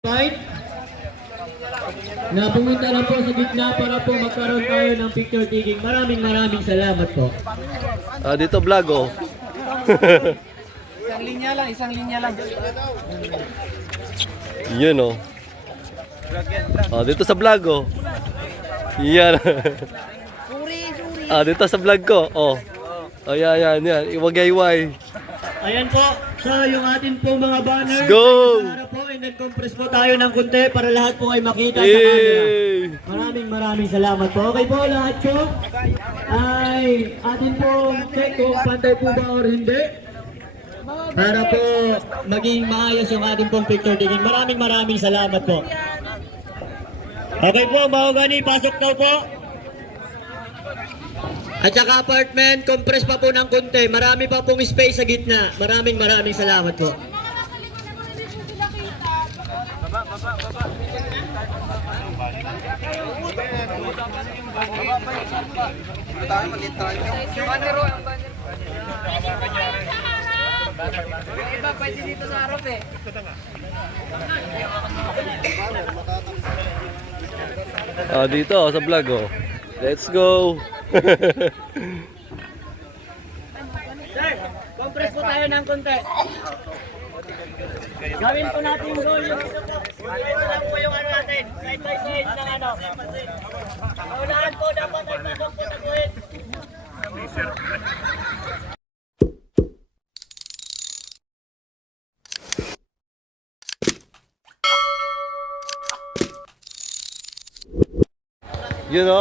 Right? Na pumunta lang po sa gitna para po magkaroon tayo ng picture taking. Maraming salamat po. Dito vlog oh. Isang linya lang. Yun oh. Dito sa vlog oh. Yan. Dito sa vlog ko. Yan. Iwagayway. Ayan po. So yung atin po mga banners. Let's go! Para po ay nag-compress po tayo ng konti para lahat po ay makita sa camera. Maraming salamat po. Okay po lahat po. Ay atin po check kung pantay po ba or hindi. Para po maging maayos yung ating pong picture taking. Maraming salamat po. Okay po, Mahogany, pasok daw po. At saka apartment, compress pa po ng konti. Marami pa pong space sa gitna. Maraming salamat po. Iba pwede dito sa harap eh. Dito sa vlog oh. Let's go. Sir, compress po tayo ng konti. Gawin po natin yung goal yung ito po. Ito lang po yung ano natin. Side by side ng ano. Paunahan po dapat ay pasok po na guhit.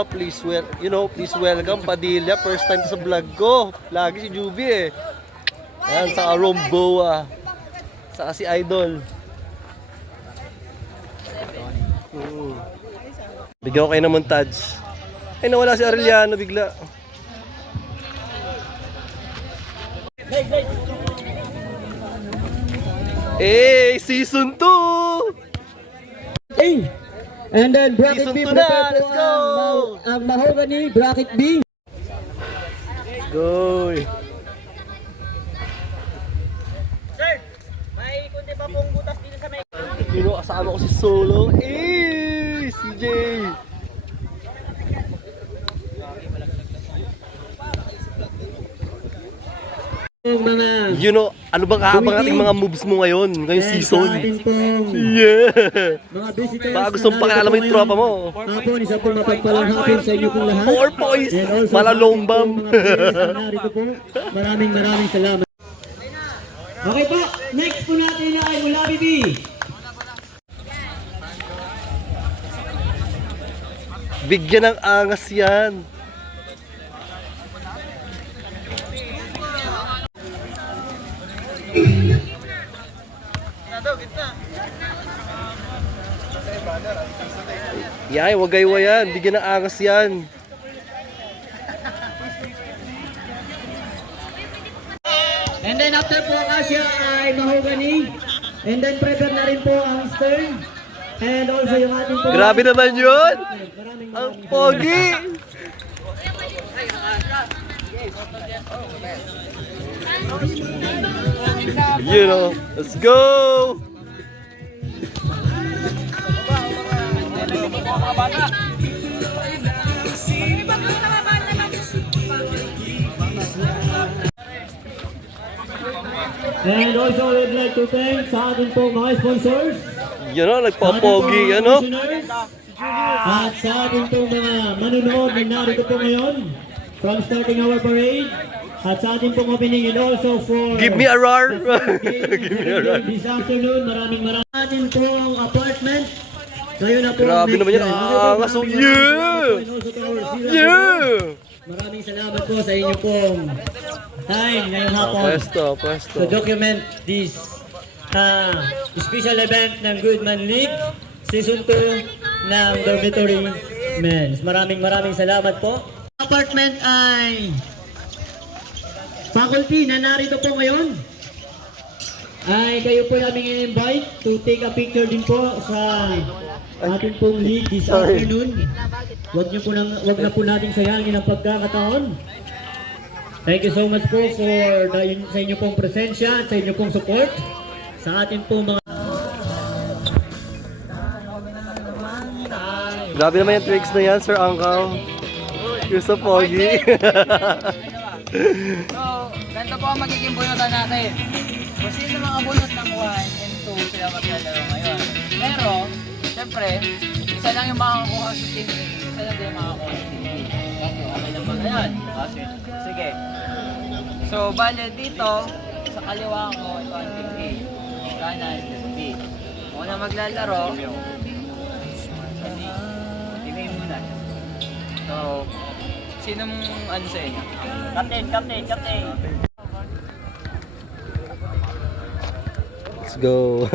Please welcome Padilla. First time sa vlog ko. Lagi si Juby eh. Ayan, sa Aromboa. Sa si Idol. Bigyan ko kayo ng montage. Ay, nawala si Arellano bigla. Season 2! Hey! And then bracket Season B, 2 na, prepare let's po go! ang Mahogany, bracket B. Go! Sir, may kunti pa pong butas dito sa may... Kasama ko si Solo. CJ! Mga... Ano bang aabang ating mga moves mo ngayong season? Sa atin pong Yeah! mga visitors. Baka gustong pakialam mo yung tropa mo. Hapon, isa pong mapagpalang hapon sa inyo pong lahat. 4 points! And also Malalombam! sa mga players na narito po. Maraming salamat. Okay po, next po natin na ay Mulabi B. Bigyan ng angas yan. Yay, wagaywa yan. Bigyan ng angas yan. And then after po ang Asia ay Mahogany. And then prepare na rin po ang Stern. And also yung ating po... Grabe naman yun! Maraming Ang pogi! Let's go! And also we'd like to thank sa ating po mga sponsors. Nagpapogi, At sa ating po mga manunood na narito po ngayon from starting our parade. At sa ating pong opening and also for... Give me a roar! Give me a roar. This afternoon, maraming ating pong apartment. Ngayon na po. Grabe naman yan. Angas, oh, yeah! Yeah! Maraming salamat po sa inyo pong time ngayong hapon. Pwesto. To document this special event ng Goodman League Season 2 ng Dormitory Men's. Maraming salamat po. Apartment ay faculty na narito po ngayon. Ay kayo po namin in-invite to take a picture din po sa ating pong league this afternoon. Wag na po natin sayangin ang pagkakataon. Thank you so much po for sa inyo pong presensya at sa inyo pong support sa ating pong mga Grabe naman yung tricks na yan, Sir Angkaw. You're so foggy. So, ganito po ang magiging bunutan natin. Kung sino mga bunot ng 1 and 2 sila maglalaro ngayon. Pero, syempre, isa lang yung makakuha sa team A, isa lang din yung makakuha sa team B. Okay na ba na yan? Okay. Sige. So, bale dito, sa kaliwa ko, ito ang team A. Kanan, team B. Kung na maglalaro, team A muna. So, sinong ano sa inyo? Captain! Let's go.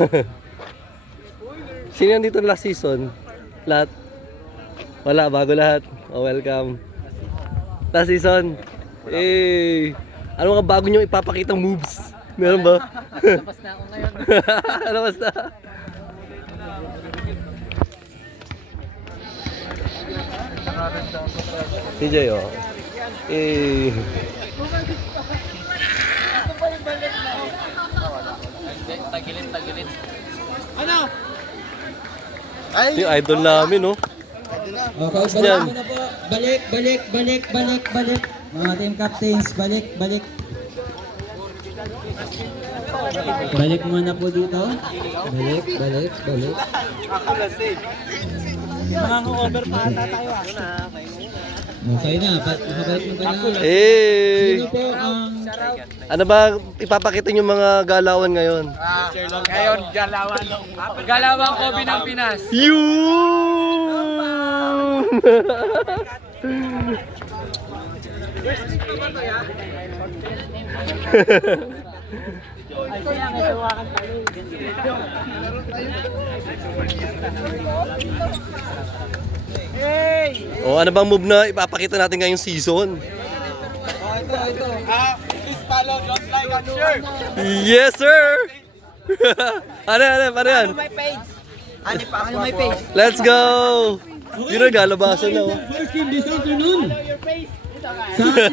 Sino yan dito last season? Lahat? Wala, bago lahat. Oh, welcome. Last season. Eh, ano mga bago nyo ipapakitang moves? Meron ba? Tapos na ako ngayon. Labas na. TJ, oh. Eh. Tagilid. Yung idol namin, oh. Okay, Yan. balik muna po. Balik. Mga team captains, balik. Balik muna po dito. Balik. Mga over pa ata tayo. Okay na, nakabalik na pala. Eh. Sino po ang... Ano ba ipapakita yung mga galawan ngayon? Ngayon, Galawang Kobe ng Pinas. Yun! Oh, ano bang move na ipapakita natin ngayong season? Ito. Please follow, don't like and share. Yes, sir! ano yan? My page. Ano my page? Let's go! Yung nagalabasan na, oh. First game this afternoon. Sa MA.